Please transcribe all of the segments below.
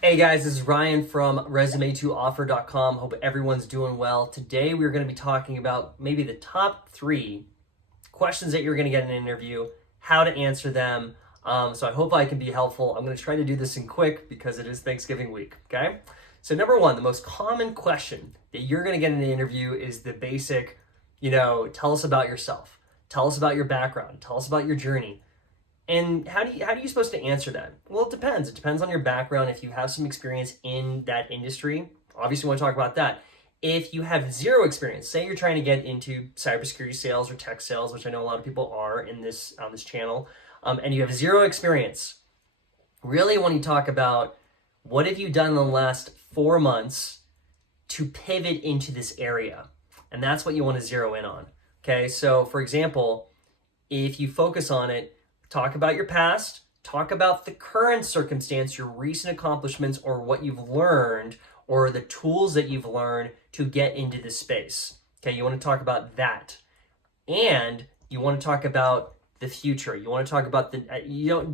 Hey guys, this is Ryan from resume2offer.com. Hope everyone's doing well. Today we're going to be talking about maybe the top 3 questions that you're going to get in an interview, how to answer them. So I hope I can be helpful. I'm going to try to do this in quick because it is Thanksgiving week, okay? So number 1, the most common question that you're going to get in an interview is the basic, tell us about yourself. Tell us about your background. Tell us about your journey. And how do you supposed to answer that? Well, it depends. It depends on your background. If you have some experience in that industry, obviously we want to talk about that. If you have zero experience, say you're trying to get into cybersecurity sales or tech sales, which I know a lot of people are in this on this channel, and you have zero experience, really when you talk about what have you done in the last 4 months to pivot into this area, and that's what you want to zero in on. Okay, so for example, if you focus on it. Talk about your past, talk about the current circumstance, your recent accomplishments, or what you've learned, or the tools that you've learned to get into this space. Okay, you want to talk about that. And you want to talk about the future. You want to talk about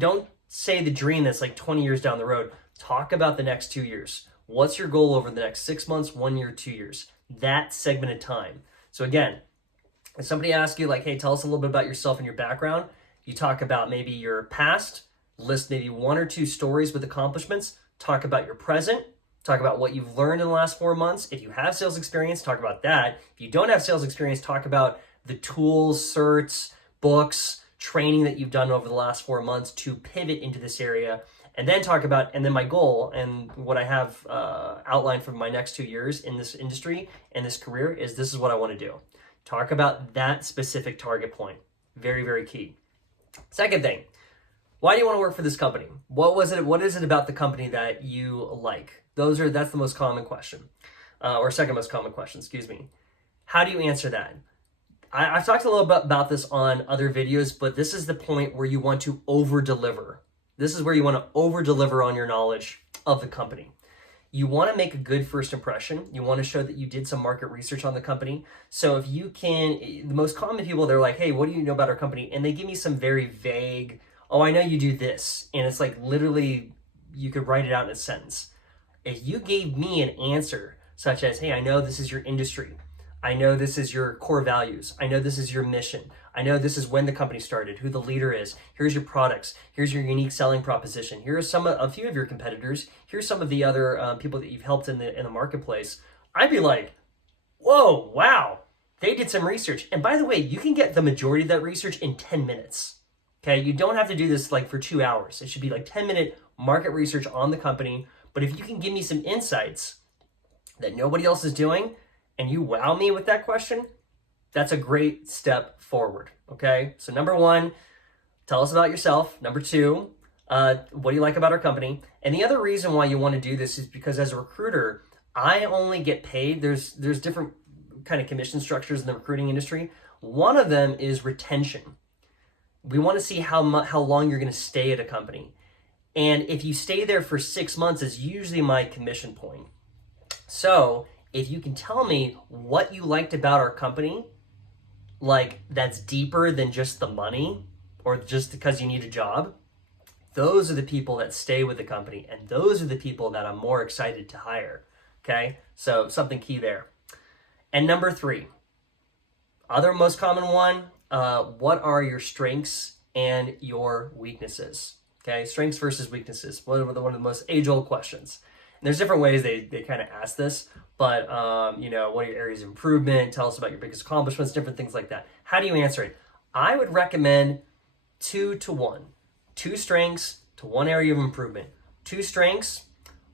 don't say the dream that's like 20 years down the road. Talk about the next 2 years. What's your goal over the next 6 months, 1 year, 2 years? That segment of time. So again, if somebody asks you like, hey, tell us a little bit about yourself and your background, you talk about maybe your past, list maybe 1 or 2 stories with accomplishments, talk about your present, talk about what you've learned in the last 4 months. If you have sales experience, talk about that. If you don't have sales experience, talk about the tools, certs, books, training that you've done over the last 4 months to pivot into this area. And then talk about, and then my goal and what I have outlined for my next 2 years in this industry and this career is this is what I want to do. Talk about that specific target point. Very, very key. Second thing, why do you want to work for this company? What is it about the company that you like? That's the most common question, or second most common question, excuse me. How do you answer that? I've talked a little bit about this on other videos, but this is the point where you want to over-deliver. This is where you want to over-deliver on your knowledge of the company. You want to make a good first impression. You want to show that you did some market research on the company. So if you can, the most common people, they're like, hey, what do you know about our company? And they give me some very vague, oh, I know you do this. And it's like literally, you could write it out in a sentence. If you gave me an answer such as, hey, I know this is your industry. I know this is your core values. I know this is your mission. I know this is when the company started, who the leader is. Here's your products. Here's your unique selling proposition. Here's a few of your competitors. Here's some of the other people that you've helped in the marketplace. I'd be like, whoa, wow, they did some research. And by the way, you can get the majority of that research in 10 minutes. Okay, you don't have to do this like for 2 hours. It should be like 10-minute market research on the company. But if you can give me some insights that nobody else is doing, and you wow me with that question, that's a great step forward, okay? So number 1, tell us about yourself. Number 2, what do you like about our company? And the other reason why you want to do this is because as a recruiter, I only get paid. There's different kind of commission structures in the recruiting industry. One of them is retention. We want to see how long you're going to stay at a company. And if you stay there for 6 months is usually my commission point. So if you can tell me what you liked about our company, like that's deeper than just the money or just because you need a job, those are the people that stay with the company, and those are the people that I'm more excited to hire, okay? So something key there. And number 3, other most common one, what are your strengths and your weaknesses? Okay, strengths versus weaknesses, one of the most age-old questions. And there's different ways they kind of ask this, but what are your areas of improvement? Tell us about your biggest accomplishments, different things like that. How do you answer it? I would recommend 2 to 1. 2 strengths to 1 area of improvement. 2 strengths,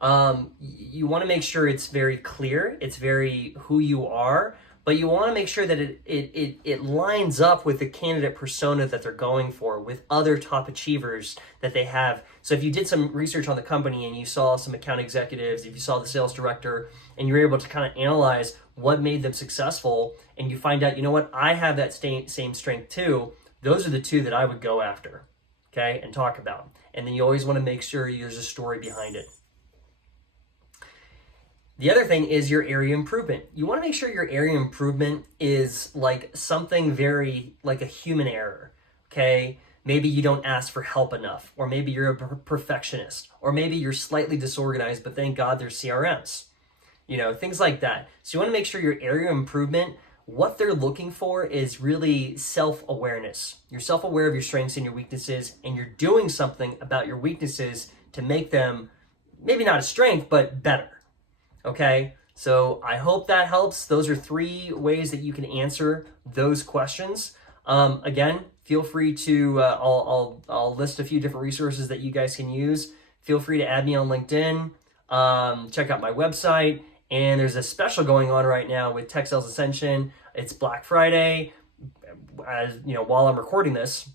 you want to make sure it's very clear, it's very who you are, but you want to make sure that it lines up with the candidate persona that they're going for, with other top achievers that they have. So if you did some research on the company and you saw some account executives, if you saw the sales director, and you're able to kind of analyze what made them successful, and you find out, you know what, I have that same strength too, those are the 2 that I would go after, okay, and talk about. And then you always want to make sure there's a story behind it. The other thing is your area improvement. You want to make sure your area improvement is like something very like a human error, okay? Maybe you don't ask for help enough, or maybe you're a perfectionist, or maybe you're slightly disorganized, but thank God there's CRMs. Things like that. So you want to make sure your area of improvement, what they're looking for is really self-awareness. You're self-aware of your strengths and your weaknesses, and you're doing something about your weaknesses to make them maybe not a strength, but better. Okay? So I hope that helps. Those are 3 ways that you can answer those questions. Again, feel free to, I'll list a few different resources that you guys can use. Feel free to add me on LinkedIn. Check out my website. And there's a special going on right now with Tech Sales Ascension. It's Black Friday. While I'm recording this,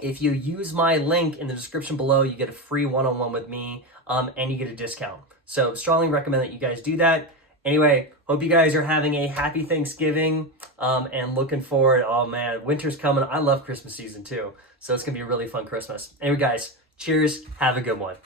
if you use my link in the description below, you get a free one-on-one with me, and you get a discount. So strongly recommend that you guys do that. Anyway, hope you guys are having a happy Thanksgiving, and looking forward. Oh man, winter's coming. I love Christmas season too. So it's gonna be a really fun Christmas. Anyway, guys, cheers. Have a good one.